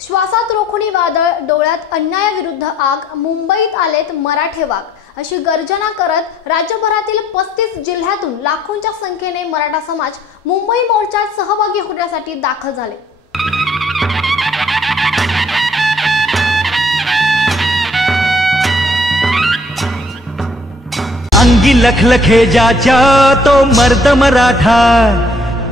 श्वासात रोखणी वादळ डोळ्यात अन्यायाविरुद्ध आग मुंबईत आलेत मराठे वाघ. अशी गर्जना करत राज्यभरातील पस्तीस जिल्ह्यातून लाखोंच्या संख्येने मराठा समाज मुंबई मोर्चात सहभागी होण्यासाठी दाखल झाले. अंगी लखलखे ज्याच्या तो मर्द मराठा.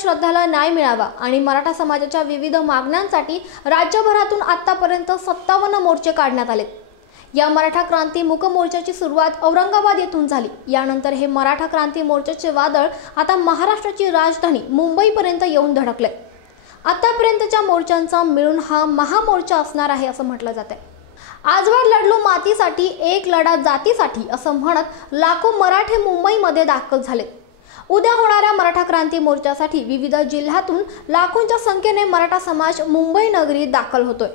श्रद्धाला न्याय मिळावा आणि मराठा समाजाच्या विविध मागण्यांसाठी राज्यभरातून आतापर्यंत सत्तावन्न मोर्चे काढण्यात आले. या मराठा क्रांती मुक मोर्चाची सुरुवात औरंगाबाद येथून झाली. यानंतर हे मराठा क्रांती मोर्चाचे वादळ आता महाराष्ट्राची राजधानी मुंबईपर्यंत येऊन धडकले आतापर्यंतच्या मोर्चांचा मिळून हा महामोर्चा असणार आहे असं म्हटलं जात आहे आजवर लढलो मातीसाठी एक लढा जातीसाठी असं म्हणत लाखो मराठे मुंबईमध्ये दाखल झालेत उद्या होणाऱ्या मराठा क्रांती मोर्चासाठी विविध जिल्ह्यातून लाखोंच्या संख्येने मराठा समाज मुंबई नगरीत दाखल होतोय.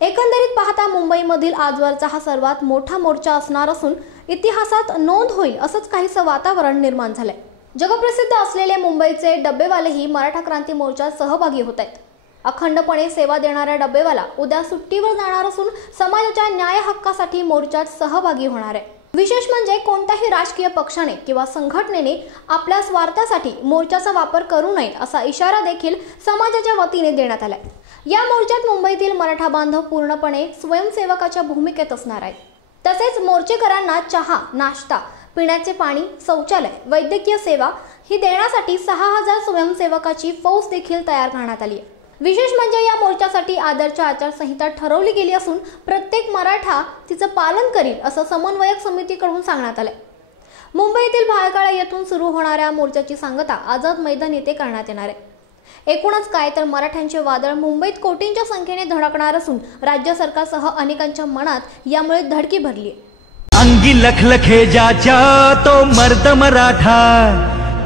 एकंदरीत पाहता मुंबईमधील आजवरचा हा सर्वात मोठा मोर्चा असणार असून इतिहासात नोंद होईल असंच काहीसं वातावरण निर्माण झालंय. जगप्रसिद्ध असलेले मुंबईचे डब्बेवालेही मराठा क्रांती मोर्चात सहभागी होत आहेत अखंडपणे सेवा देणाऱ्या डब्बेवाला उद्या सुट्टीवर जाणार असून समाजाच्या न्याय हक्कासाठी मोर्चात सहभागी होणार आहे. विशेष म्हणजे कोणत्याही राजकीय पक्षाने किंवा संघटनेने आपल्या स्वार्थासाठी मोर्चाचा वापर करू नये असा इशारा देखील समाजाच्या वतीने देण्यात आलाय. या मोर्चात मुंबईतील मराठा बांधव पूर्णपणे स्वयंसेवकाच्या भूमिकेत असणार आहेत. तसेच मोर्चेकरांना चहा नाश्ता पिण्याचे पाणी शौचालय वैद्यकीय सेवा ही देण्यासाठी सहा हजार स्वयंसेवकाची फौज देखील तयार करण्यात आली आहे. विशेष म्हणजे या मोर्चासाठी आदर्श आचारसंहिता ठरवली गेली असून प्रत्येक मराठा तिचं पालन करील असं समन्वयक समितीकडून सांगण्यात आलंय. मुंबईतील भायखळा येथून सुरू होणाऱ्या मोर्चाची सांगता आझाद मैदान येथे करण्यात येणार आहे. एकूणच काय तर मराठ्यांचे वादळ मुंबईत कोटींच्या संख्येने धडकणार असून राज्य सरकारसह अनेकांच्या मनात यामुळे धडकी भरली आहे अंगी लखलखे ज्याच्या तो मर्द मराठा.